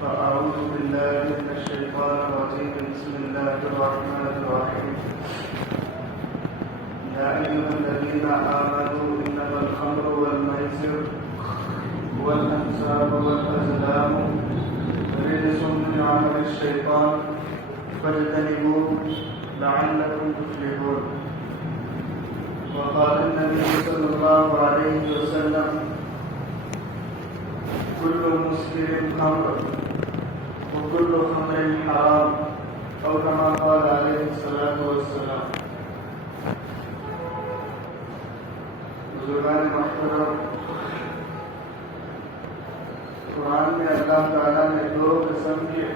فأعوذ بالله من الشيطان الرجيم. بسم الله الرحمن الرحيم. يا أيها الذين آمنوا إنما الخمر والميسر والأنصاب والأزلام رجس من عمل الشيطان فاجتنبوه لعلكم تفلحون. وقال النبي صلى الله عليه وسلم: كل مسكر خمر وكل خمر حرام، أو كما قال عليه الصلاة والسلام. بزرگان محترم، قرآن میں اللہ تعالیٰ نے 2 قسم کے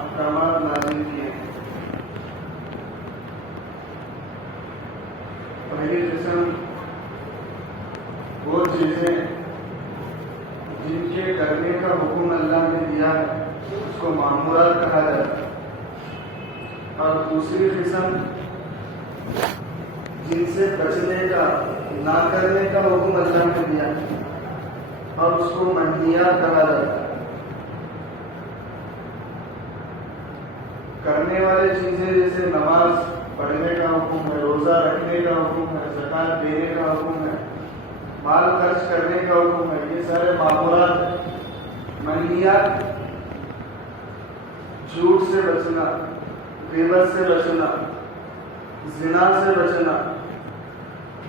احکامات نازل کیے. پہلی قسم وہ چیزیں جن کے کرنے کا حکم اللہ نے دیا ہے اس کو معمورات کہا جاتا ہے، اور دوسری قسم جن سے بچنے کا نہ کرنے کا حکم اللہ نے دیا اور اس کو منہیات کہا جاتا ہے. کرنے والی چیزیں جیسے نماز پڑھنے کا حکم ہے، روزہ رکھنے کا حکم ہے، زکوٰۃ دینے کا حکم ہے، مال خرچ کرنے کا حکم ہے، یہ سارے معمورات ہیں. منہیات جھوٹ سے بچنا، غیبت سے بچنا، زنا سے بچنا،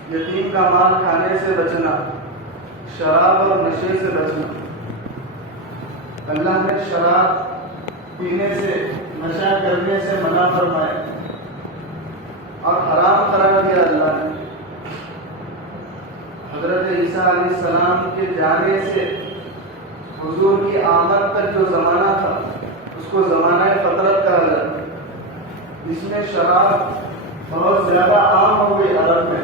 یتیم کا مال کھانے سے بچنا، شراب اور نشے سے بچنا. اللہ نے شراب پینے سے، نشہ کرنے سے منع فرمایا اور حرام قرار دیا اللہ نے. حضرت عیسیٰ علیہ السلام کے جانے سے حضور کی آمد تک جو زمانہ تھا اس کو زمانہ فطرت کہا جاتا ہے. اس میں شراب بہت زیادہ عام ہو گئی. عرب میں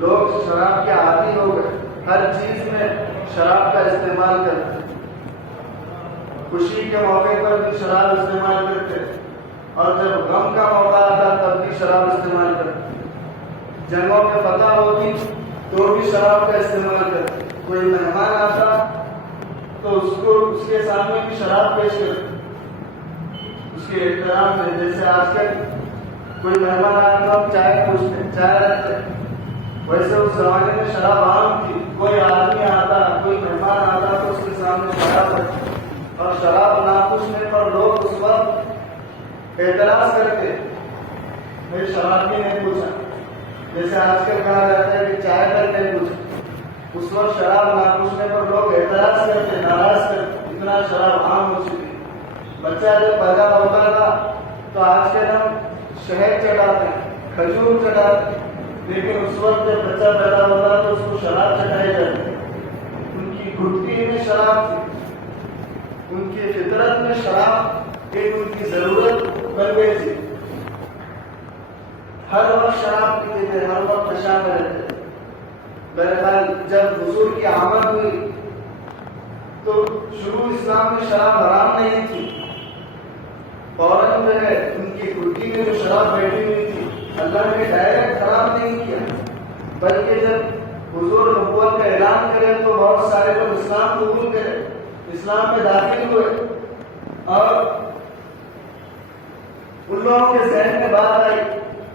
لوگ شراب کے عادی ہو گئے، ہر چیز میں شراب کا استعمال کرتے، خوشی کے موقع پر بھی شراب استعمال کرتے، اور جب غم کا موقع آتا تب بھی شراب استعمال کرتے. جنگوں میں فتح ہوتی تو بھی شراب کا استعمال کرتے. کوئی مہمان آتا تو اس کے سامنے بھی شراب پیش کرتے اس کے احترام میں. جیسے آج کل کوئی مہمان آتا تو ہم چائے پوچھتے، چائے رکھتے، ویسے اس زمانے میں شراب عام تھی. کوئی آدمی آتا، کوئی مہمان آتا تو اس کے سامنے شراب رکھتے، اور شراب نہ پوچھنے پر لوگ اس وقت اعتراض کرتے، میں شراب بھی نہیں پوچھا. جیسے آج کل کہا جاتا ہے کہ چائے تک نہیں پوچھا. اس وقت شراب نہ پوچھنے پر لوگ اعتراض کرتے، ناراض کرتے. اتنا شراب عام ہو چکی. بچہ جب پیدا ہوتا تھا تو آج کل ہم شہد چڑھاتے ہیں، کھجور چڑھاتے ہیں، لیکن اس وقت جب بچہ پیدا ہوتا تو اس کو شراب چڑھائی جاتی. ان کی گھٹتی میں شراب تھی، ان کی فطرت میں شراب ایک ان کی ضرورت بن گئی تھی. ہر وقت شراب پیتے تھے، ہر وقت نشہ میں رہتے تھے. بہرحال جب حضور کی آمد ہوئی تو شروع اسلام میں شراب حرام نہیں تھی. فوراً جو ہے ان کی گھٹی میں جو شراب بیٹھی ہوئی تھی اللہ نے ڈائریکٹ حرام نہیں کیا، بلکہ جب حضور نبوت کا اعلان کرے تو بہت سارے لوگ اسلام قبول کرے، اسلام میں داخل ہوئے، اور ان لوگوں کے ذہن میں بات آئی.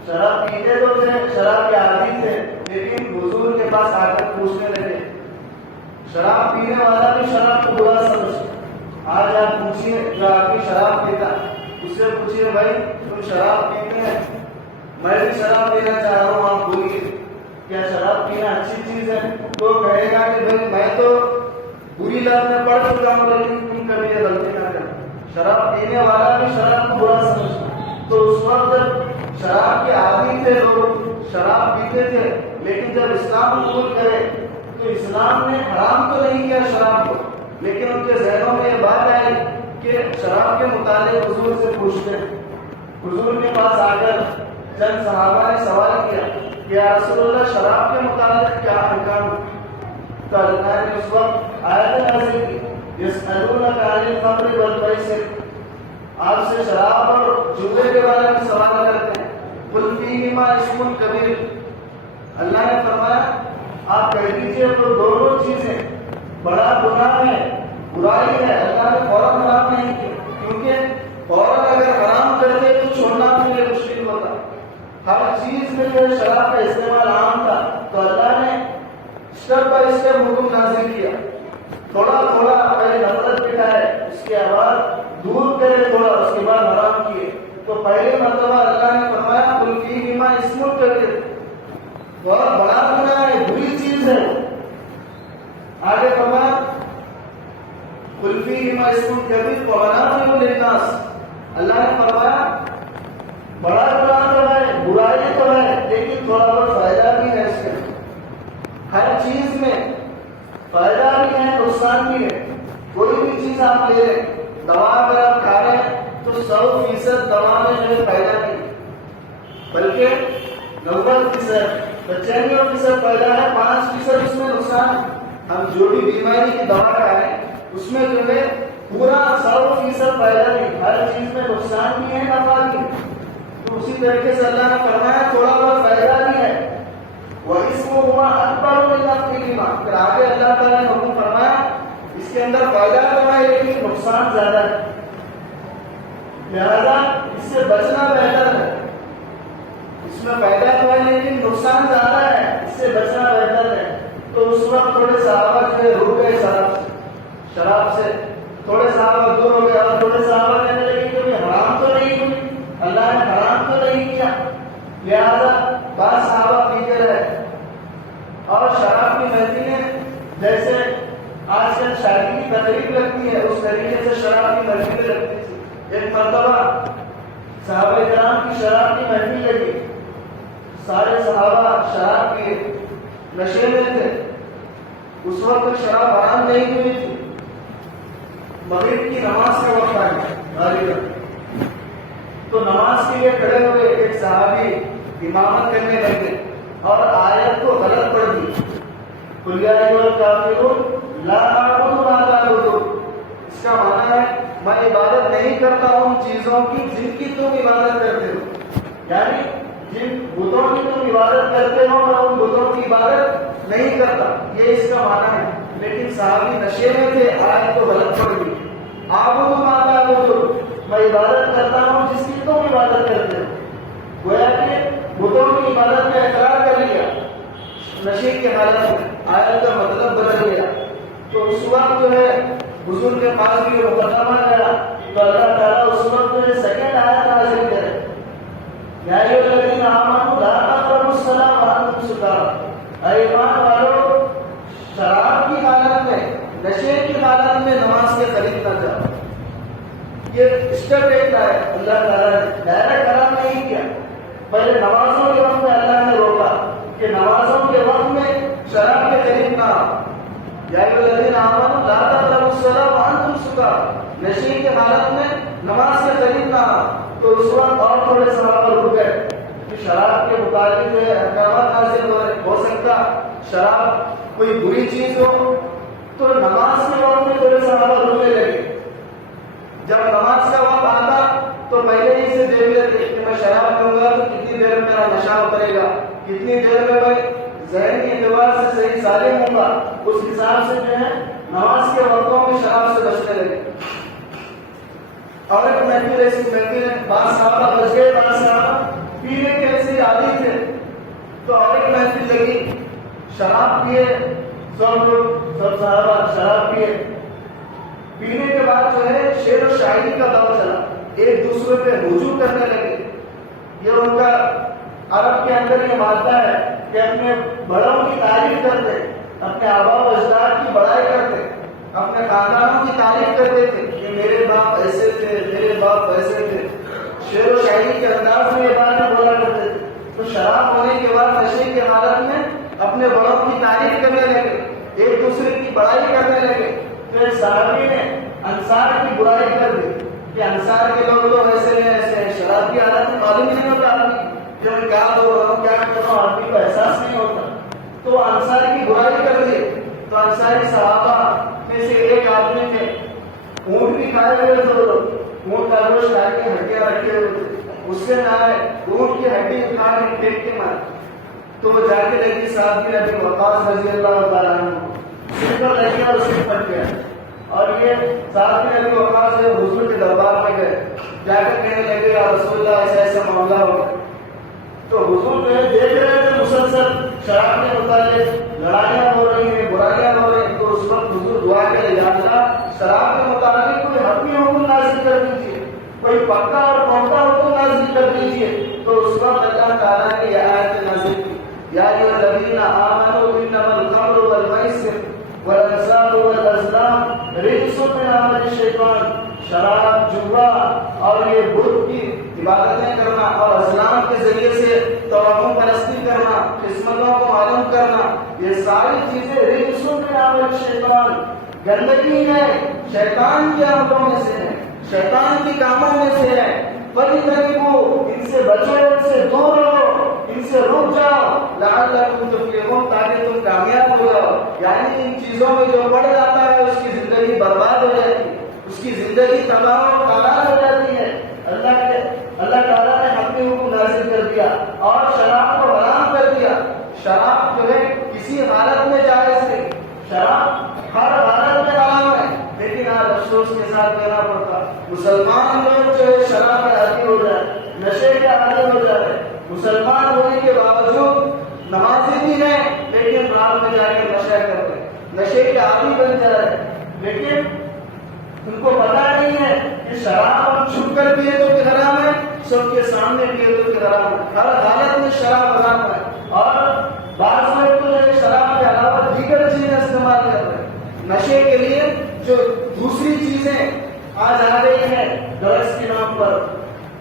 شراب پیتے تو تھے، شراب کے عادی تھے، لیکن حضور کے پاس آ کر پوچھنے لگے. شراب پینے والا بھی شراب کو برا سمجھتا. آج آپ پوچھیے جو آدمی شراب پیتا اس سے پوچھیے بھائی تم شراب پیتے ہیں؟ میں بھی شراب پینا چاہ رہا ہوں، آپ بولیے کیا شراب پینا اچھی چیز ہے؟ تو کہے گا کہ بھائی میں تو بری لت میں پڑ چکا ہوں، لیکن تم کبھی یہ غلطی نہ کرنا. شراب پینے والا بھی شراب کو برا سمجھتا. تو اس وقت جب شراب کے عادی تھے لوگ، شراب پیتے تھے، لیکن جب اسلام قبول کرے تو اسلام نے حرام تو نہیں کیا شراب کو، لیکن ان کے ذہنوں میں یہ بات آئی کہ شراب کے متعلق حضور سے پوچھتے. حضور کے پاس آ کر چند صحابہ نے سوال کیا کہ یا رسول اللہ شراب کے متعلق کیا احکام؟ تو اللہ نے اس وقت آیت نازل کی یسألونک عن الخمر والمیسر، آپ سے شراب اور جوئے کے بارے میں سوال کرتے ہیں. قل فیہما اسم کبیر، اللہ نے فرمایا آپ کہہ دیجیے تو دونوں چیزیں بڑا گناہ ہے، برائی ہے. اللہ نے جو ہے شراب کا استعمال عام تھا تو اللہ نے اسٹیپ بائی اسٹیپ حکم نازل کیا. تھوڑا تھوڑا پہلے نفرت بٹھائے, اس کے بعد دور کرے تھوڑا, اس کے بعد حرام کیے. تو پہلے مرتبہ اللہ نے فرمایا قل فیہما اسم کبیر, بہت بڑا گناہ ہے, بری چیز ہے. آگے فرمایا قل فیہما اسم کبیر ومنافع للناس, اللہ نے فرمایا بڑا گناہ تو ہے, برائی تو ہے, لیکن تھوڑا بہت فائدہ بھی ہے. اس سے ہر چیز میں فائدہ بھی ہے, نقصان بھی ہے. کوئی بھی چیز آپ لے لیں, دوا اگر آپ کھا رہے ہیں تو 100% دوا میں جو ہے فائدہ نہیں, بلکہ 90% 95% فائدہ ہے, 5% اس میں نقصان. ہم جو بھی بیماری کی دوا کھا رہے ہیں اس میں جو ہے پورا 100% فائدہ نہیں, ہر چیز میں نقصان بھی ہے, نفع بھی ہے. تو اسی طریقے سے اللہ نے فرمایا تھوڑا بہت فائدہ بھی ہے. وَإِسْمُهُمَا أَكْبَرُ مِنْ نَفْعِهِمَا, پھر آگے اللہ تعالیٰ نے حکم فرمایا اس کے اندر فائدہ تو ہے لیکن نقصان زیادہ ہے, لہذا اس سے بچنا بہتر ہے. اس میں فائدہ تو ہے لیکن نقصان زیادہ ہے, اس سے بچنا بہتر ہے. تو اس وقت تھوڑے صحابہ جو ہے رک گئے شراب سے, تھوڑے صحابہ دور ہو گئے. اور تھوڑے صحابہ کہنے لگے کہ حرام تو نہیں ہوئی, اللہ نے حرام تو نہیں کیا, لہذا بعض صحابہ پیتے رہے. اور شراب کی محفلیں جیسے آج کل شادی کی تقریب لگتی ہے, اس طریقے سے شراب کی محفلیں لگتی تھی. ایک مرتبہ صحابہ کرام کی شراب کی محفل لگی, سارے صحابہ شراب پیے, نشے میں تھے. اس وقت شراب حرام نہیں ہوئی تھی. مغرب کی نماز کا وقت آیا, تو نماز کے لیے کھڑے ہوئے ایک صحابی امامت کرنے لگے اور آیت کو غلط پڑھ دی, قل یا ایھا الکافرون لا اعبد ما تعبدون. اس کا معنی ہے میں عبادت نہیں کرتا ان چیزوں کی جن کی تم عبادت کرتے ہو, یعنی جن بتوں کی تم عبادت کرتے ہو میں ان بتوں کی عبادت نہیں کرتا, یہ اس کا معنی ہے. لیکن صحابی نشے میں تھے, آیت کو غلط پڑھ دی. اعبد ما تعبدون, میں عبادت کرتا ہوں جس کی تم عبادت کرتے ہو. گویا کہ بتوں کی عبادت کا اقرار کر لیا نشے کی حالت میں, آیت کا مطلب بدل گیا. تو اس وقت جو ہے حضور کے پاس بھی مقدمہ گیا تو اللہ تعالیٰ اس وقت جو ہے سیکنڈ آیت نازل کرے, یا ایھا الذین آمنوا لا تقربوا الصلاۃ وانتم سکارى, اے ایمان والو شراب کی حالت میں, نشے کی حالت میں نماز کے قریب نہ جاؤ. یہ اسٹیپ ایک ہے, اللہ تعالیٰ نے ڈائریکٹ حرام نہیں کیا. پہلے نمازوں کے وقت میں اللہ نے روکا کہ نمازوں کے وقت میں شراب کے قریب نہ آؤ. یا ایھا الذین آمنوا لا تقربوا الصلاۃ وانتم سکارى, نشے کی حالت میں نماز کے قریب نہ آؤ. تو اس وقت اور تھوڑے صحابہ رک گئے کہ شراب کے متعلق جو ہے احکامات نازل ہو سکتا, شراب کوئی بری چیز ہو. تو نماز کے وقت میں تھوڑے صحابہ روکنے لگے. جب نماز کا وقت آتا تو پہلے ہی سے دیکھ لیتے کہ میں شراب پیوں گا تو کتنی دیر میں میرا نشہ اترے گا, کتنی دیر میں میں ذہن کی اعتبار سے صحیح سالم ہوں گا. اس حساب سے جو ہے نماز کے وقتوں میں شراب سے بچنے لگے. اور ایک محفل ایسی محفل ہے, بعض صحابہ بچ گئے, بعض صحابہ پینے کے ایسے عادی تھے. تو اور ایک محفل لگی, شراب پیے, سب صحابہ شراب پیے. پینے کے بعد جو ہے شعر و شاعری کا دور چلا, ایک دوسرے پہ ہجوم کرنے لگے. یہ ان کا عرب کے اندر یہ مادہ ہے کہ اپنے بڑوں کی تعریف کرتے, اپنے آبا و اجداد کی بڑائی کرتے, اپنے خاندانوں کی تعریف کرتے تھے کہ میرے باپ ایسے تھے, میرے باپ ویسے تھے. شعر و شاعری کے انداز میں یہ باتیں بولا کرتے تھے. تو شراب ہونے کے بعد نشے کی حالت میں اپنے بڑوں کی تعریف کرنے لگے, ایک دوسرے کی بڑائی کرنے لگے. پھر صحابی نے انصار کی برائی کر دی کہ انصار کے لوگ تو ایسے ہیں, ایسے ہیں. شراب کی حالت میں معلوم نہیں ہوتا آدمی, جب کیا بول رہا ہوں کیا کر رہا ہوں آدمی کو احساس نہیں ہوتا. تو انصار کی برائی کر دی. تو انصاری صحابہ میں سے ایک آدمی تھے, اونٹ بھی کھائے ہوئے تھے, اونٹ کا گوشت کھا کے ہڈیاں رکھے ہوئے تھے. اس سے نہ آئے, اونٹ کی ہڈی اٹھا کے پھینک کے مارے. تو وہ جا کے لگی صاحب کی نبی وقاص رضی اللہ تعالیٰ عنہ, سر پر لگی اور سر پھٹ گیا. اور یہ صاحب کی نبی وقاص سے حضور کے دربار میں گئے, جا کر کہنے لگے یا رسول اللہ ایسا ایسا معاملہ ہو گیا. تو حضور جو ہے دیکھ رہے تھے مسلسل شراب کے متعلق لڑائیاں ہو رہی ہیں، برائیاں ہو رہی ہیں، تو اس وقت حضور دعا کرے یا اللہ شراب کے متعلق کوئی حتمی حکم نازل کر دیجیے، کوئی پکا اور پختہ حکم نازل کر دیجیے. تو اس وقت اللہ تعالیٰ نے یہ آیت نازل کی، یا ایھا الذین آمنوا انما الخمر والمیسر والانصاب والازلام رجس من عمل الشیطان. شراب، جوا اور یہ بت کی عبادتیں کرنا اور اسلام کے ذریعے سے توہم پرستی کرنا، قسمتوں کو معلوم کرنا، یہ ساری چیزیں رجس من عمل الشیطان، گندگی ہے، شیطان کے عملوں میں سے ہے، شیطان کی کاموں میں سے ہے. فَاجْتَنِبُوهُ، ان سے بچو، ان سے دور رہو، ان سے رک جاؤ، لَعَلَّكُمْ تُفْلِحُونَ، تاکہ تم کامیاب ہو جاؤ. یعنی ان چیزوں میں جو پڑ جاتا ہے اس کی زندگی برباد ہو جاتی ہے، اس کی زندگی تباہ و تباہ ہو جاتی ہے. اللہ تعالیٰ نے اپنی حکم نازل کر دیا اور شراب کو حرام کر دیا. شراب جو ہے کسی حالت میں جائز نہیں، شراب ہر حالت میں حرام ہے. لیکن آج افسوس کے ساتھ کہنا پڑتا مسلمان لوگ جو ہے شراب کے عادی ہو جائے، نشے کے عادی ہو جائے. مسلمان ہونے کے باوجود نمازی بھی ہیں لیکن رات میں جا کے نشہ کرتے ہیں، نشے کے عادی بن جائے. لیکن ان کو پتا نہیں ہے کہ شراب ہم چھپ کر پیے تو بھی حرام ہے، سب کے سامنے پیے تو بھی حرام ہے. ہر حالت میں شراب حرام ہے. اور بعض لوگ تو جو شراب کے علاوہ دیگر چیزیں استعمال کر رہے ہیں نشے کے لیے. جو دوسری چیزیں آج آ رہی ہیں ڈرگس کے نام پر،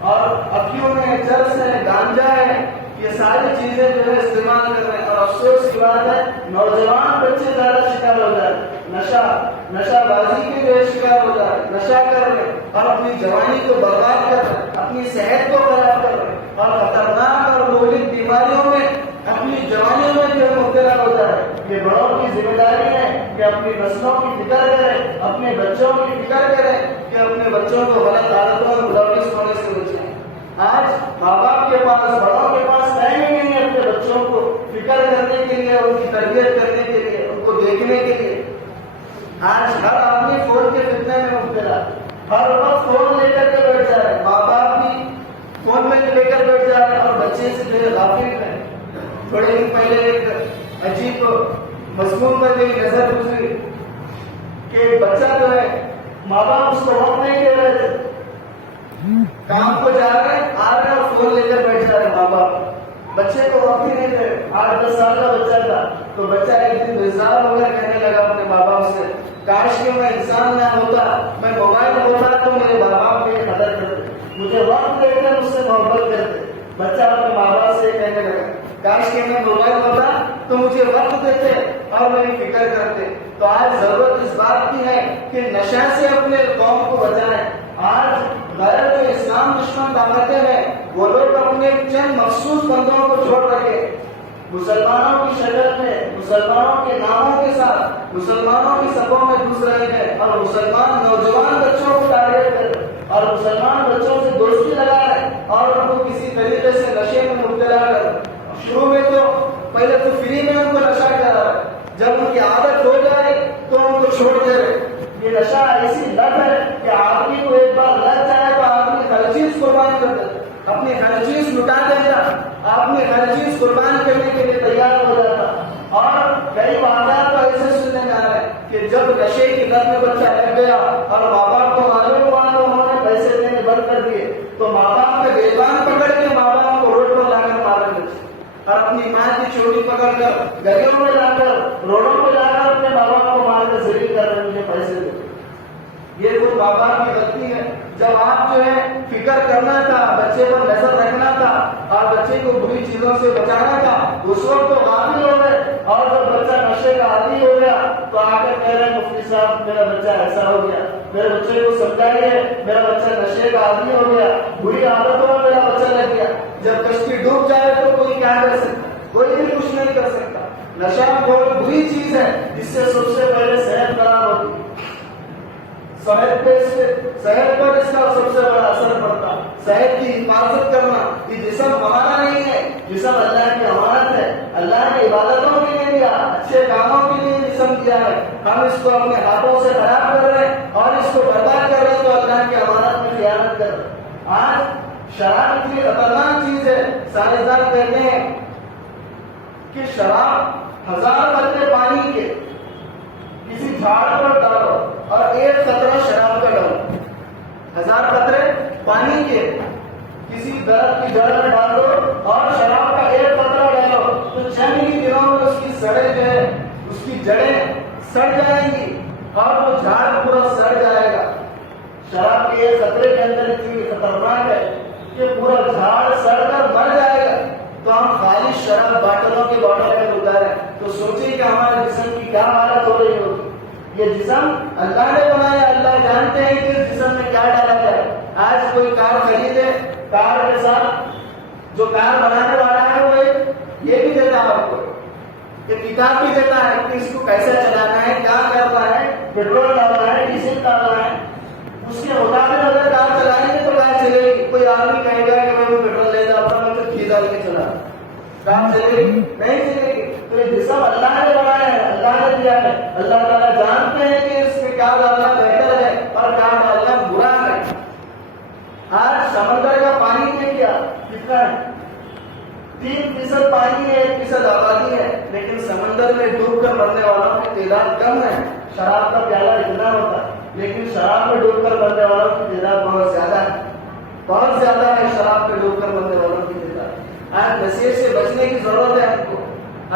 اور افیون ہے، چرس ہے، گانجا ہے، یہ ساری چیزیں جو ہے استعمال کر رہے ہیں. اور افسوس کی بات ہے نوجوان بچے زیادہ شکار ہو جائے، نشہ بازی کے جو ہے شکار ہو جائے، نشہ کر رہے اور اپنی جوانی کو برباد کر رہے، اپنی صحت کو خراب کر رہے اور خطرناک اور مہلک بیماریوں میں اپنی جوانی میں جو مبتلا ہو جائے. یہ بڑوں کی ذمہ داری ہے کہ اپنی نسلوں کی فکر کریں، اپنے بچوں کی فکر کریں کہ اپنے بچوں کو غلط عادتوں میں ملوث ہونے سے بچائیں. آج ماں باپ کے پاس، بڑوں کے پاس ٹائم ہی نہیں ہے اپنے بچوں کو فکر کرنے کے لیے، ان کی تربیت کرنے کے لیے، ان کو دیکھنے کے لیے. آج ہر آدمی فون کے فتنے میں مبتلا، ہر وقت فون لے کر کے بیٹھ جا رہے، ماں باپ بھی فون میں لے کر بیٹھ جا رہے اور بچے سے جو ہے غافل ہیں. تھوڑے دن پہلے ایک عجیب مضمون پر میری نظر گزری کہ بچہ جو ہے ماں باپ اس کو وقت نہیں دے رہے تھے، کام کو جا رہے آ رہے اور فون لے کر بیٹھ جا رہے ماں باپ، بچے کو وقت ہی نہیں دے رہے. 8-10 سال کا بچہ تھا تو بچہ ایک دن بیزار ہو کر کہنے لگا اپنے ماں باپ سے، کاش کہ میں انسان نہ ہوتا، میں موبائل ہوتا تو میرے ماں باپ میری مدد کرتے، مجھے وقت دے کر مجھ سے محبت کرتے. بچہ اپنے ماں باپ سے کہنے لگا کاش کہ میں موبائل ہوتا تو مجھے وقت دیتے اور میری فکر کرتے. تو آج ضرورت اس بات کی ہے کہ نشہ سے اپنے قوم کو بچائیں. آج غیر جو اسلام دشمن طاقتیں ہیں وہ لوگ اپنے چند مخصوص بندوں کو چھوڑ رکھے، مسلمانوں کی شکل میں، مسلمانوں کے ناموں کے ساتھ مسلمانوں کی صفوں میں گھس رہے ہیں اور مسلمان نوجوان بچوں کو ٹارگیٹ کر رہے اور مسلمان بچوں سے دوستی لگا رہے اور ان کو کسی طریقے سے نشے میں مبتلا کر رہے. شروع میں تو پہلے تو فری میں ان کو نشہ کرا رہے، جب ان کی عادت ہو جائے تو ان کو چھوڑ دے رہے. یہ نشہ ایسی لت ہے کہ آدمی کو ایک بار لگ جائے تو آدمی ہر چیز قربان کر دے، اپنی ہر چیز لٹا دیتا، آدمی ہر چیز قربان کرنے کے لیے تیار ہو جاتا. اور کئی واقعات تو ایسے سننے میں آ رہے ہیں کہ جب نشے کی لت میں بچہ لگ گیا اور ماں باپ کو معلوم ہوا تو انہوں نے پیسے دینے بند کر دیے، تو ماں باپ کا گریبان پکڑ کے ماں باپ کو روڈ پر لا کر مارنے لگے اور اپنی ماں کی چوٹی پکڑ کر گلیوں میں لا کر، روڈوں میں لا کر اپنے ماں باپ کو مار کر ذلیل کر رہے مجھے پیسے دے. یہ وہ ماں باپ کی غلطی ہے. جب آپ جو ہے فکر کرنا تھا، بچے پر نظر رکھنا تھا اور بچے کو بری چیزوں سے بچانا تھا، اس وقت تو غافل ہو گئے. اور جب بچہ نشے کا عادی ہو گیا تو آ کر کہہ رہے مفتی صاحب میرا بچہ ایسا ہو گیا، میرے بچے کو سمجھائیے میرا بچہ نشے کا عادی ہو گیا، بری عادتوں میں میرا بچہ لگ گیا. جب کشتی ڈوب جائے تو کوئی کیا کر سکتا؟ کوئی بھی کچھ نہیں کر سکتا. نشہ بہت بری چیز ہے جس سے سب سے پہلے صحت خراب ہوتی ہے، صحت پر اس کا سب سے بڑا اثر پڑتا. صحت کی حفاظت کرنا، یہ جسم ہمارا نہیں ہے، جسم اللہ کی امانت ہے. اللہ نے عبادتوں کے لیے دیا، اچھے کاموں کے لیے جسم دیا ہے. ہم اس کو اپنے ہاتھوں سے خراب کر رہے ہیں اور اس کو برباد کر رہے ہیں تو اللہ کی امانت میں خیانت کر رہے ہیں. آج شراب اتنی خطرناک چیز ہے، سائنسدان کہتے ہیں کہ شراب 1000 قطرے پانی کے کسی جھاڑ پر ڈالو اور 1 قطرہ شراب کا ڈالو، 1000 قطرے پانی کے کسی درخت کی جڑ میں ڈال دو اور شراب کا 1 قطرہ ڈالو تو چند ہی دنوں میں اس کی سڑیں جو ہے، اس کی جڑیں سڑ جائیں گی اور وہ جھاڑ پورا سڑ جائے گا۔ شراب کے 1 قطرے کے اندر اتنی خطرناک ہے کہ پورا جھاڑ سڑ کر مر جائے گا۔ تو ہم خالص شراب باٹلوں کے باٹل میں اتاریں تو سوچیں کہ ہمارے جسم کی کیا حالت ہو رہی ہوگی۔ یہ جسم اللہ نے بنایا، اللہ جانتے ہیں کہ اس جسم میں کیا ڈالا جائے۔ آج کوئی کار خریدے، کار کے ساتھ جو کار بنانے والا ہے وہ یہ بھی دیتا ہے آپ کو، کہ کتاب بھی دیتا ہے کہ اس کو کیسے چلانا ہے، کیا کرنا ہے، پیٹرول ڈالنا ہے، ڈیزل ڈالنا ہے۔ اس کے مطابق اگر کار چلائیں گے تو کار چلے گی۔ کوئی آدمی کہے گا کہ میں پیٹرول لے جاتا ہوں تو گھی ڈال کے چلا، کار چلے گی؟ نہیں چلے گی۔ تو یہ جسم اللہ نے بنایا ہے، اللہ نے دیا ہے، اللہ تعالیٰ جانتے ہیں کہ اس میں کیا ڈالنا بہتر ہے اور کیا ڈالنا برا ہے۔ آج سمندر کا پانی دیکھیے کتنا ہے، 3% پانی ہے، 1% آبادی ہے، لیکن سمندر میں ڈوب کر مرنے والوں کی تعداد کم ہے۔ شراب کا پیالہ اتنا ہوتا ہے لیکن شراب میں ڈوب کر مرنے والوں کی تعداد بہت زیادہ ہے، بہت زیادہ ہے شراب میں ڈوب کر مرنے والوں کی تعداد۔ آج نشے سے بچنے کی ضرورت ہے ہم کو،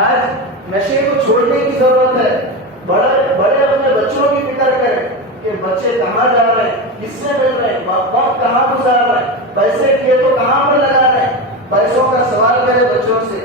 آج نشے کو چھوڑنے کی ضرورت ہے۔ بڑے اپنے بچوں کی فکر کریں کہ بچے کہاں جا رہے ہیں، کس سے مل رہے ہیں، وقت کہاں گزار رہے ہیں، پیسے کیے تو کہاں پر لگا رہے ہیں، پیسوں کا سوال کرے بچوں سے۔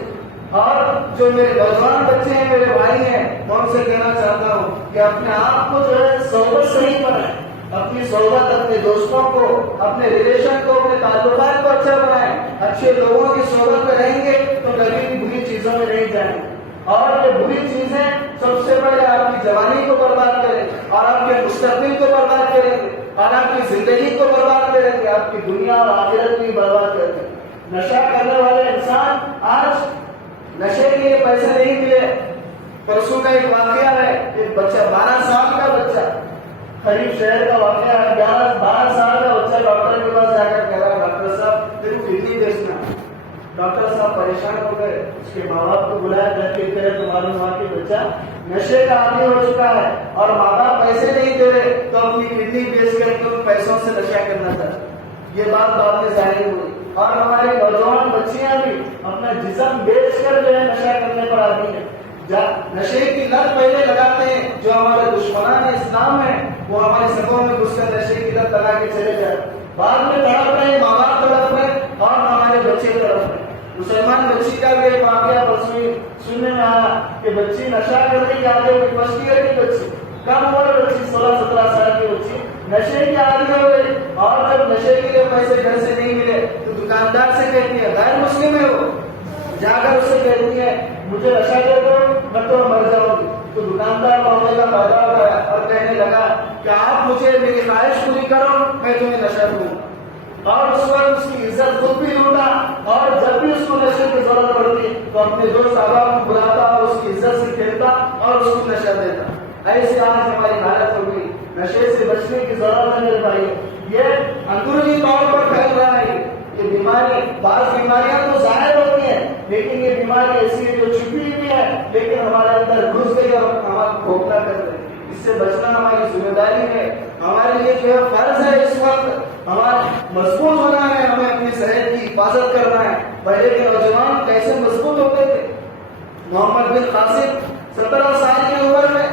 اور جو میرے نوجوان بچے ہیں، میرے بھائی ہیں، میں ان سے کہنا چاہتا ہوں کہ اپنے آپ کو جو ہے صحبت صحیح بنائیں، اپنی صحبت اپنے دوستوں کو، اپنے ریلیشن کو، اپنے تعلقات کو اچھا بنائیں۔ اچھے لوگوں کی صحبت میں رہیں گے تو کبھی بھی بری چیزوں میں نہیں جائیں گے، اور یہ بری چیزیں سب سے پہلے آپ کی جوانی کو برباد کریں گے اور آپ کے مستقبل کو برباد کریں گے اور آپ کی زندگی کو برباد کریں گے، آپ کی دنیا اور آخرت بھی برباد کریں گے۔ نشہ کرنے والے انسان آج نشے کے لیے پیسے نہیں ملے۔ پرسوں کا ایک واقعہ ہے، ایک بچہ 12 سال کا بچہ، قریب شہر کا واقعہ ہے، 12 سال کا بچہ ڈاکٹر کے پاس جا کر کہہ رہا ڈاکٹر صاحب میرے کو کڈنی بیچنا۔ ڈاکٹر صاحب پریشان ہو گئے، اس کے ماں باپ کو بلایا، جب کہ کہہ رہے تمہارے ماں کے بچہ نشے کا عادی ہو چکا ہے اور ماں باپ پیسے نہیں دے رہے تو اپنی کڈنی بیچ کر کے ان پیسوں سے نشہ کرنا چاہتے۔ یہ بات بعد میں ظاہر ہوئی اور ہمارے نوجوان بچیاں بھی اپنا جسم بیچ کر جو ہے نشہ کرنے پر آتی ہیں۔ نشے کی لت پہلے لگاتے ہیں، جو ہمارے دشمنان اسلام ہیں وہ ہمارے سبوں میں گھس کر نشے کی لت لگا کے چلے جائیں، بعد میں تڑپ رہے ہیں، ماں باپ تڑپ رہے ہیں اور ہمارے بچے تڑپ رہے ہیں۔ مسلمان بچی کا بھی ایک واقعہ پرسوں سننے میں آیا کہ بچی نشہ کرنے کی عادت ہوئی، فرسٹ ایئر کی بچی، کم عمر بچی، 16-17 سال کی بچی نشے کی عادی ہو گئی، اور جب نشے کے لیے پیسے گھر سے نہیں ملے تو دکاندار سے کہتی ہے، غیر مسلم ہے وہ، جا کر اس سے کہتی ہے مجھے نشہ دے دو میں تو مر جاؤں گی۔ تو دکاندار موقع کا فائدہ اٹھایا اور کہنے لگا کہ آپ مجھے میری خواہش پوری کرو میں تمہیں نشہ دوں گا، اور اس وقت اس کی عزت خود بھی لوٹا، اور جب بھی اس کو نشے کی ضرورت پڑتی تو اپنے دوست احباب کو بلاتا اور اس کی عزت سے کھیلتا اور اس کو نشہ دیتا۔ ایسے آج ہماری حالت ہو گئی، نشے سے بچنے کی ضرورت ہے میرے بھائی۔ یہ اندرونی طور پر پھیل رہا ہے، یہ بیماری، بعض بیماریاں تو ظاہر ہوتی ہیں لیکن یہ بیماری ایسی ہے جو چھپی ہوئی ہے لیکن ہمارے اندر گھس گئی اور ہمارا کھوکھلا کر رہی ہے۔ اس سے بچنا ہماری ذمہ داری ہے، ہمارے لیے جو ہے فرض ہے، اس وقت ہمارا مضبوط ہونا ہے، ہمیں اپنی صحت کی حفاظت کرنا ہے۔ پہلے کے نوجوان کیسے مضبوط ہوتے تھے؟ محمد بن قاسم 17 سال کی عمر میں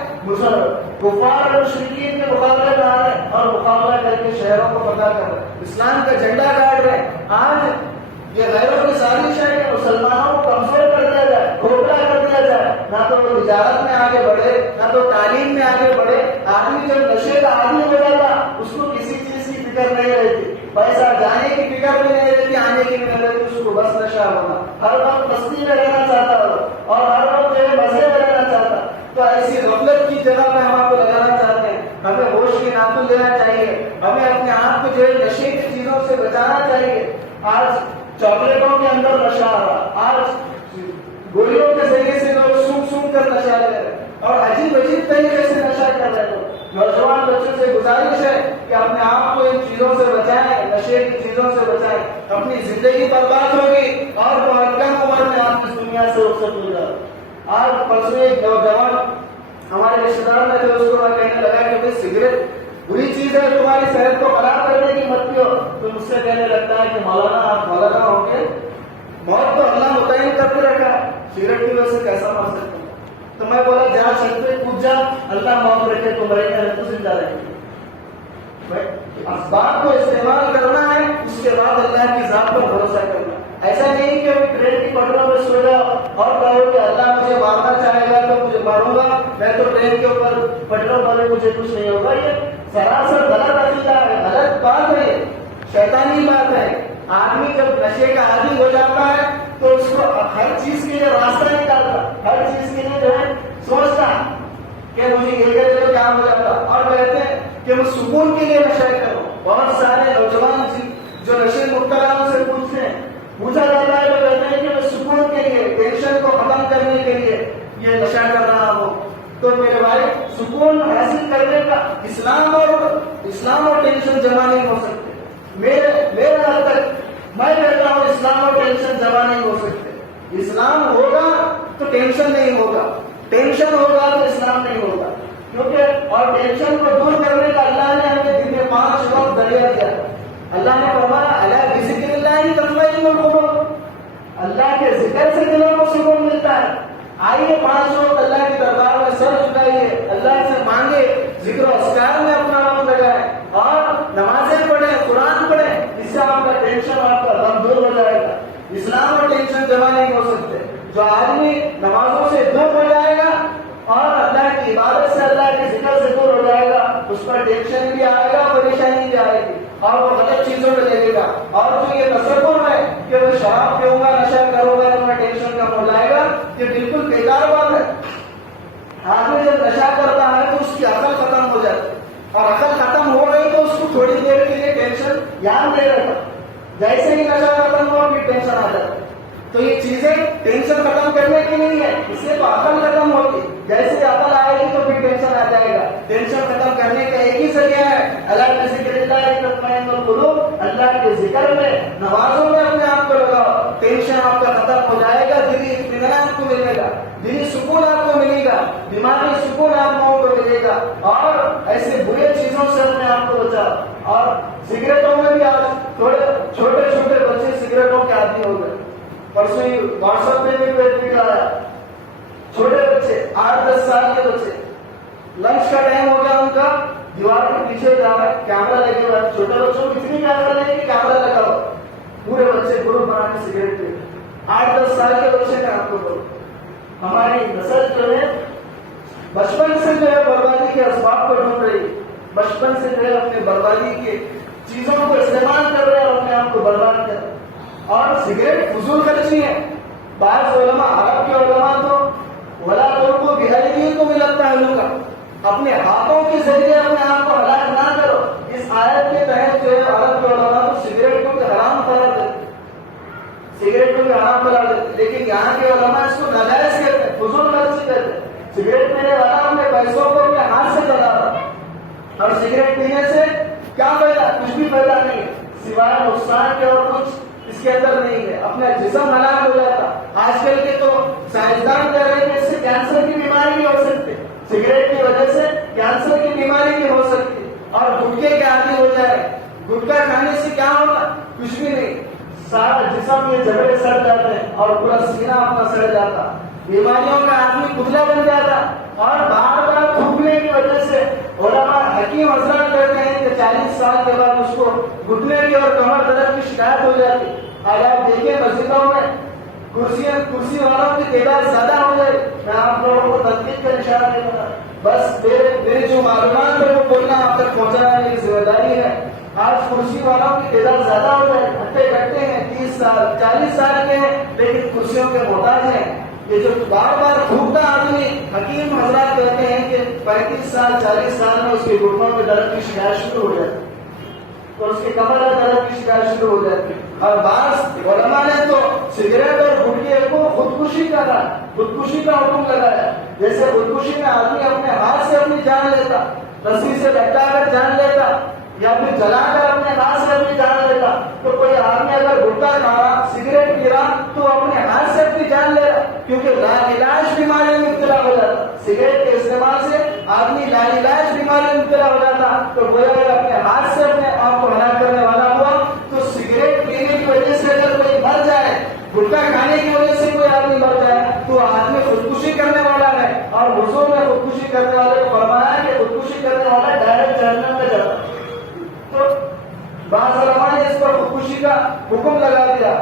کفار اور مشرکین کے مقابلے میں آ رہے اور مقابلہ کر کے شہروں کو فتح کر رہے، اسلام کا جھنڈا گاڑ رہے۔ آج یہ غیروں کی سازش ہے کہ مسلمانوں کو کمزور کر دیا جائے، کھوکھلا کر دیا جائے، نہ تو وہ تجارت میں آگے بڑھے نہ تو تعلیم میں آگے بڑھے۔ آدمی جب نشے کا عادی ہو جاتا اس کو کسی چیز کی فکر نہیں رہتی، پیسہ جانے کی فکر بھی نہیں رہتی، آنے کی نہیں رہتی، اس کو بس نشہ ہونا، ہر وقت مستی میں رہنا چاہتا ہو اور ہر وقت جو ہے مزے میں رہنا چاہتا۔ تو ایسی غفلت کی جگہ میں ہم آپ کو لگانا چاہتے ہیں، ہمیں ہوش کے ناخن لینا چاہیے، ہمیں اپنے آپ کو جو ہے نشے کی چیزوں سے بچانا چاہیے۔ آج چاکلیٹوں کے اندر نشہ آ رہا، آج گولیوں کے ذریعے سے لوگ سونگ سونگ کر نشہ لے رہے اور عجیب عجیب طریقے سے نشہ کر رہے ہیں۔ نوجوان بچوں سے گزارش ہے کہ اپنے آپ کو ان چیزوں سے بچائیں، نشے کی چیزوں سے بچائیں. اپنی زندگی برباد ہوگی اور بہت کم عمر میں آپ اس دنیا سے رخصت ہو جائے. آج پرسوں ایک نوجوان ہمارے رشتے دار میں تھے, اس کو میں کہنے لگا کہ بھائی سگریٹ بری چیز ہے, تمہاری صحت کو خراب کرنے کی مت پیو. تو مجھ سے کہنے لگتا ہے کہ مولانا آپ مولانا ہو کے موت تو اللہ متعین کر کے رکھا ہے, سگریٹ کی وجہ سے کیسا مر سکتا ہوں. تو میں بولا جہاں چھت پہ کود جا, اللہ موت رکھے تو مرے گا تو زندہ رہے گی. اسباب کو استعمال کرنا ہے, اس کے بعد اللہ کی ذات پر بھروسہ کرنا. ایسا نہیں کہ ٹرین کی پٹروں میں سو جاؤ اور کہو کہ اللہ مجھے مارنا چاہے گا تو مجھے ماروں گا, میں تو ٹرین کے اوپر پٹروں پر مجھے کچھ نہیں ہوگا. یہ سراسر غلط عقیدہ ہے, غلط بات ہے, شیطانی بات ہے. آدمی جب نشے کا عادی ہو جاتا ہے تو اس کو ہر چیز کے لیے راستہ نکالتا, ہر چیز کے لیے جو ہے سوچتا کہ مجھے یہ کرے تو کیا ہو جاتا, اور کہتے ہیں کہ میں سکون کے لیے نشہ کروں. بہت سارے نوجوان جو نشے مبتلا سے پوچھتے ہیں, پوچھا جاتا ہے تو کہتے ہیں کہ میں سکون کے لیے, ٹینشن کو ختم کرنے کے لیے یہ نشہ کر رہا ہوں. تو میرے بھائی سکون حاصل کرنے کا اسلام اور ٹینشن جمع نہیں ہو سکتے. میرے حد تک میں کہتا ہوں اسلام اور ٹینشن جمع نہیں ہو سکتے. اسلام ہوگا تو ٹینشن نہیں ہوگا, ٹینشن ہوگا تو اسلام نہیں ہوگا. کیونکہ اور ٹینشن کو دور کرنے کا اللہ نے ہمیں دن میں 5 وقت ذریعہ دیا. اللہ نے فرمایا الا بذکر اللہ تطمئن القلوب, اللہ کے ذکر سے دلوں کو سکون ملتا ہے. آئیے 5 وقت اللہ کے دربار میں سر جھکائیے, اللہ سے مانگے, ذکر و اذکار میں اپنا وقت لگائیں اور نمازیں پڑھیں, قرآن پڑھیں. اس سے آپ کا ٹینشن, آپ کا غم دور ہو جائے گا. اسلام اور ٹینشن جمع نہیں ہو سکتے. جو آدمی نمازوں سے دور ہو جائے گا اور اللہ کی عبادت سے, اللہ کے ذکر سے دور ہو جائے گا, اس پر ٹینشن بھی آئے گا, پریشانی بھی آئے گی اور وہ غلط چیزوں میں لگے گا. اور جو یہ تصور ہے کہ میں شراب پیوں گا, نشہ کروں گا تو میں ٹینشن کم ہو جائے گا, یہ بالکل بیکار بات ہے. آدمی جب نشہ کرتا ہے تو اس کی عقل ختم ہو جاتی ہے, اور عقل ختم ہو گئی تو اس کو تھوڑی دیر کے لیے ٹینشن یاد نہیں رہتا. جیسے ہی نشہ ختم ہوا پھر ٹینشن آ جاتی ہے. تو یہ چیزیں ٹینشن ختم کرنے کی نہیں ہے, اس سے تو عقل ختم ہوگی. جیسے عقل آئے گی تو پھر ٹینشن آ جائے گا. ٹینشن ختم کرنے کا ایک ہی ذریعہ ہے اللہ کے ذکر تطمئن القلوب, اللہ کے ذکر میں, نمازوں میں اپنے آپ کو لگاؤ. ٹینشن آپ کا ختم ہو جائے گا, دلی اطمینان آپ کو ملے گا, دلی سکون آپ کو ملے گا, دماغی سکون آپ لوگوں کو ملے گا. اور ایسے برے چیزوں سے اپنے آپ کو بچاؤ. اور سگریٹوں میں بھی آج چھوٹے چھوٹے بچے سگریٹوں کے عادی ہو گئے. پرسوں ہی واٹس ایپ پہ بھی ویڈیو آیا, چھوٹے بچے 8-10 سال کے بچے, لنچ کا ٹائم ہو گیا ان کا, دیوار کے پیچھے جا رہا ہے, کیمرہ لگے ہوا ہے. چھوٹے بچوں کو اتنی کیمرہ لگے کہ کیمرہ لگا ہوا, پورے بچے گروپ بنا کے سگریٹ پی. 8-10 سال کے بچے میں آپ کو بولوں, ہماری نسل جو ہے بچپن سے جو ہے بربادی کے اسباب کو ڈھونڈ رہی ہے, بچپن سے جو ہے اپنے بربادی کے چیزوں کو استعمال کر رہے ہیں اور اپنے آپ کو برباد کر رہے ہیں. اور سگریٹ فضول خرچی ہے. بعض علماء, عرب کے علماء تو ولا تلقوا بأيديكم إلى التهلكة, اپنے ہاتھوں کے ذریعے اپنے آپ کو ہلاک نہ کرو. اس آیت کے تحت جو ہے عرب کے علماء تو سگریٹ کو بھی حرام قرار دیتے, سگریٹ کو بھی حرام قرار دیتے, لیکن یہاں کے علماء اس کو ناجائز کہتے ہیں, فضول خرچی کہتے ہیں. سگریٹ پینے والا اپنے پیسوں کو اپنے ہاتھ سے جلا رہا, اور سگریٹ پینے سے کیا فائدہ, کچھ بھی فائدہ نہیں ہے سوائے نقصان کے, اور کچھ اس کے اندر نہیں ہے. اپنا جسم ہلاک ہو جاتا. آج کل کے تو سائنسدان کہہ رہے ہیں کہ اس سے کینسر کی بیماری بھی ہو سکتی ہے, سگریٹ کی وجہ سے کینسر کی بیماری بھی ہو سکتی ہے. اور گٹکے کے عادی ہو جائے, گٹکا کھانے سے کیا ہوگا, کچھ بھی نہیں, سارا جسم یہ جھگڑے سڑ جاتے ہیں اور پورا سینہ اپنا سڑ جاتا, بیماریوں کا آدمی پتلا بن جاتا. اور بار بار تھوکنے کی وجہ سے علماء حکیم حضرات کہتے ہیں کہ 40 سال کے بعد اس کو گھٹنے کی اور کمر درد کی شکایت ہو جاتی. آج آپ دیکھیے مسجدوں میں کرسی والوں کی تعداد زیادہ ہو گئی. میں آپ لوگوں کو تنقید کا اشارہ دے رہا, بس میری جو معلومات ہے وہ بولنا آپ تک پہنچانا میری ذمہ داری ہے. آج کرسی والوں کی تعداد زیادہ ہو گئی, ہٹے کٹے ہیں, 30 سال 40 سال کے ہیں لیکن کرسیوں کے محتاج ہیں. یہ جو بار بار تھوکتا آدمی, حکیم حضرات کہتے ہیں کہ 35 سال 40 سال میں اس کے گھٹنوں میں درد کی شکایت شروع ہو جاتی ہے, اور اس کے کمر میں درد کی شکایت شروع ہو جاتی ہے. اور بعض علماء نے تو سگریٹ اور گٹکے کو خودکشی کا حکم لگایا. جیسے خودکشی میں آدمی اپنے ہاتھ سے اپنی جان لیتا, رسی سے لٹکا کر جان لیتا, یا پھر جلا کر اپنے ہاتھ سے اپنی جان لیتا. تو کوئی آدمی اگر گٹکا کھا رہا, سگریٹ پی رہا, تو اپنے ہاتھ سے اپنی جان لے رہا, کیونکہ لاعلاج بیماری میں مبتلا ہو جاتا. سگریٹ کے استعمال سے آدمی لاعلاج بیماری میں مبتلا ہو جاتا. تو گویا اگر اپنے ہاتھ سے اپنے آپ کو ہلاک کرنے والا ہوا, تو سگریٹ پینے کی وجہ سے اگر کوئی مر جائے, گٹکا کھانے کی وجہ سے کوئی آدمی مر جائے, تو آدمی خودکشی کرنے والا ہے. اور حضور نے خودکشی کرنے والے کو فرمایا کہ خودکشی کرنے والا ڈائریکٹ جہنم میں جاتا. تو بعض علماء نے اس پر خودکشی کا حکم لگا دیا.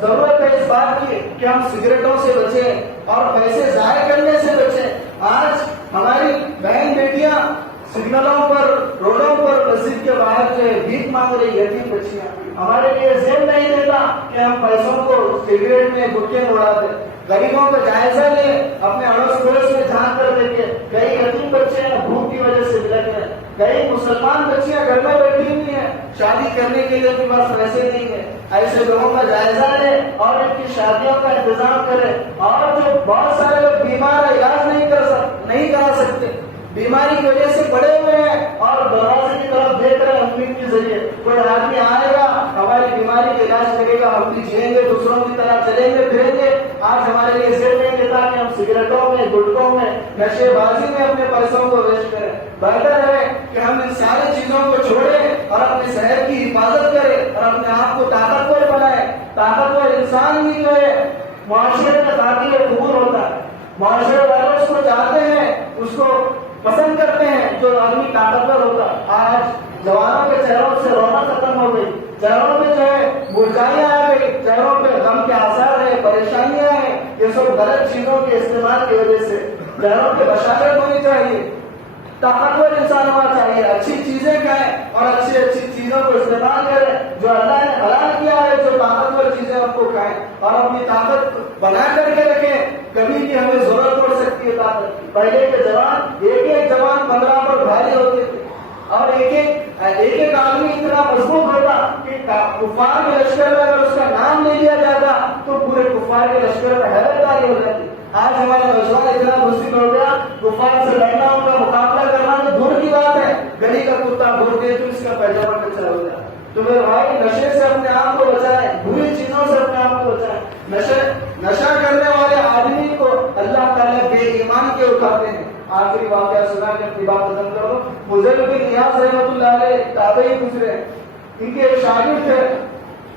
ضرورت ہے اس بات کی کہ ہم سگریٹوں سے بچیں اور پیسے ضائع کرنے سے بچیں. آج ہماری بہن بیٹیاں سگنلوں پر, روڈوں پر, مسجد کے باہر جو ہے بھیک مانگ رہی, یتیم بچیاں. ہمارے لیے ذہن نہیں دیتا کہ ہم پیسوں کو سگریٹ میں, گٹکے میں اڑا دیں. غریبوں کا جائزہ لیں, اپنے اڑوس پڑوس میں جھانک کر دیکھیں. کئی یتیم بچے ہیں بھوک کی وجہ سے بلک رہے ہیں. کئی مسلمان بچیاں گھر میں بیٹھی ہوئی ہیں, شادی کرنے کے لیے ان کے پاس پیسے نہیں ہیں. ایسے لوگوں کا جائزہ لیں اور ان کی شادیوں کا انتظام کریں. اور جو بہت سارے لوگ بیمار ہیں, علاج نہیں کرا سکتے, بیماری کی وجہ سے پڑے ہوئے ہیں اور دروازے کی طرف دیکھ رہے ہیں امید کے ذریعے کوئی آدمی آئے گا, ہماری بیماری کا علاج کرے گا, ہم بھی جیئیں گے, دوسروں کی طرح چلیں گے, پھریں گے. آج ہمارے لیے ذہن نہیں دیتا کہ ہم سگریٹوں میں, گٹکوں میں, نشے بازی میں اپنے پیسوں کو ویسٹ کریں. بہتر ہے کہ ہم ان ساری چیزوں کو چھوڑیں اور اپنے صحت کی حفاظت کریں اور اپنے آپ کو طاقتور بنائیں. طاقتور انسان ہی جو ہے معاشرے میں داخل قبول ہوتا ہے. معاشرے والے اس کو چاہتے ہیں, اس کو پسند کرتے ہیں جو آدمی طاقتور ہوتا. آج جوانوں کے چہروں سے رونق ختم ہو گئی, چہروں پہ جو ہے برجائیاں آ گئی, چہروں پہ غم کے آثار ہیں, پریشانیاں ہیں. یہ سب غلط چیزوں کے استعمال کی وجہ سے. چہروں پہ بشاشت ہونی چاہیے, طاقتور انسان ہونا چاہیے, اچھی چیزیں کھائیں اور اچھی چیزوں کو استعمال کریں. جو اللہ نے حلال کیا ہے, جو طاقتور چیزیں آپ کو کھائیں اور اپنی طاقت بنا کر کے رکھیں. کبھی بھی ہمیں ضرورت پڑ سکتی ہے طاقت. پہلے کے جوان ایک جوان 15 پر بھاری ہوتے تھے اور ایک آدمی اتنا مضبوط ہوتا کہ کفار کے لشکر میں اگر اس کا نام لے لیا جاتا تو پورے کفار کے لشکر میں حیرت داری ہو جاتی. آج ہمارا نوجوان اتنا بزدل ہو گیا, کفار سے لڑنا, ان کا مقابلہ کرنا تو دور کی بات ہے, گلی کا کتا بھوک دے تو اس کا پیجامہ کچرا ہو جائے. تو میرے بھائی, نشے سے اپنے آپ کو بچائیں, بری چیزوں سے اپنے آپ کو بچائیں. نشہ کرنے والے آدمی کو اللہ تعالیٰ بے ایمان کے اٹھاتے ہیں. آخری واقعہ سنا کے اپنی بات ختم کرو. فضیل بن ایاض رحمۃ اللہ علیہ تابعی گزرے, ان کے ایک شاگرد تھے.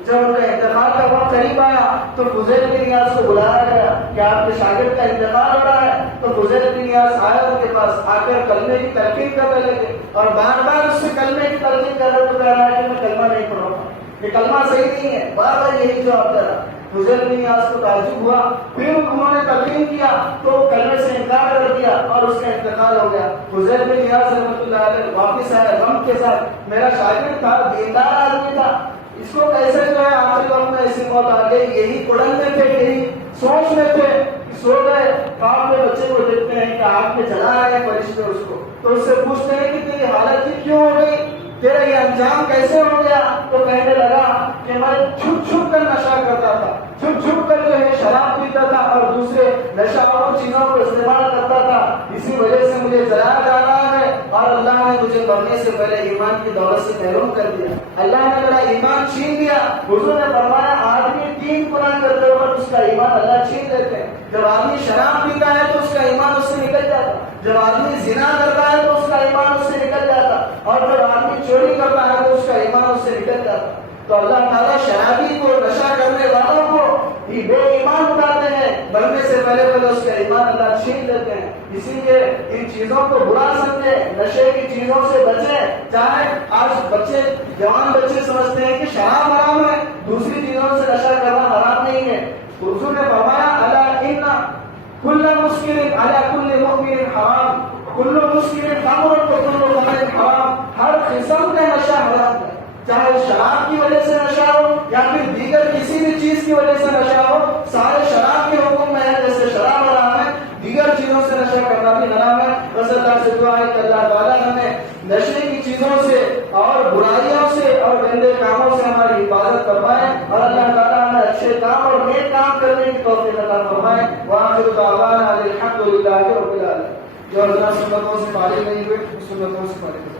جب ان کا انتقال کا وقت قریب آیا تو فضیل بن ایاض کو بلایا گیا کہ آپ کے شاگرد کا انتقال ہو رہا ہے. تو فضیل بن ایاض آئے ان کے پاس, آ کر کلمے کی تلقین کرنے لگے اور بار بار اس سے کلمے کی تلقین کر رہے, تو کہہ رہا ہے کہ میں کلمہ نہیں پڑھ رہا ہوں, یہ کلمہ صحیح نہیں ہے. بار بار یہی جواب دے رہا. فضیل بن ایاض کو تعجب ہوا, پھر انہوں نے تلقین کیا تو کلمے سے انکار کر دیا اور اس کا انتقال ہو گیا. فضیل بن ایاض رحمۃ اللہ علیہ واپس آئے غم کے ساتھ, میرا شاگرد تھا, دیندار آدمی تھا, اس کو کیسے جو ہے آخری وقت میں ایسی موت آ گئی. یہی کڑن میں تھے, یہی سوچ میں تھے, سو گئے. خواب میں بچے کو دیکھتے ہیں کہ آگ میں جلا رہے ہیں فرشتے اس کو, تو اس سے پوچھتے ہیں کہ تیری حالت ہی کیوں ہو گئی, تیرا یہ انجام کیسے ہو گیا. تو کہنے لگا کہ میں چھپ چھپ کر نشہ کرتا تھا, چھپ چھپ کر جو ہے شراب پیتا تھا اور دوسرے نشاور چیزوں کو استعمال کرتا تھا, اسی وجہ سے مجھے جلایا جا رہا ہے اور اللہ نے مجھے مرنے سے پہلے ایمان کی دولت سے محروم کر دیا. اللہ نے میرا ایمان چھین لیا. حضور نے فرمایا آدمی 3 گناہ کرتے وقت اس کا ایمان اللہ چھین لیتے ہیں. جب آدمی شراب پیتا ہے تو اس کا ایمان اس سے نکل جاتا, جب آدمی زنا کرتا ہے تو اس کا ایمان اس سے نکل جاتا, اور جب آدمی چوری کرتا ہے تو اس کا ایمان اس سے نکل جاتا. تو اللہ تعالیٰ شرابی کو, نشہ کرنے والوں کو ہی بے ایمان اٹھاتے ہیں, مرنے سے پہلے اس کا ایمان اللہ چھین لیتے ہیں. اسی لیے ان چیزوں کو برا سمجھے, نشے کی چیزوں سے بچیں. چاہے آج بچے, جوان بچے سمجھتے ہیں کہ شراب حرام ہے, دوسری چیزوں سے نشہ کرنا حرام نہیں ہے. حضور نے فرمایا الا ان کل مسکر علی کل مؤمن حرام, کل مسکر خمر وکل خمر حرام. ہر قسم کا نشہ حرام ہے, چاہے شراب کی وجہ سے نشہ ہو یا پھر دیگر کسی بھی چیز کی وجہ سے نشہ ہو, سارے شراب کے حکم میں ہے. جیسے شراب حرام ہے, دیگر چیزوں سے نشہ کرنا بھی حرام ہے. بس اللہ سے دعا ہے کہ اللہ تعالیٰ ہمیں نشے کی چیزوں سے اور برائیوں سے اور گندے کاموں سے ہماری حفاظت فرمائے, اور اللہ تعالیٰ ہمیں اچھے کام اور نیک کام کرنے کی توفیق عطا فرمائے. وآخر دعوانا الحمد للہ رب العالمین. جو اللہ سنتوں سے فارغ نہیں ہوئے, سنتوں سے فارغ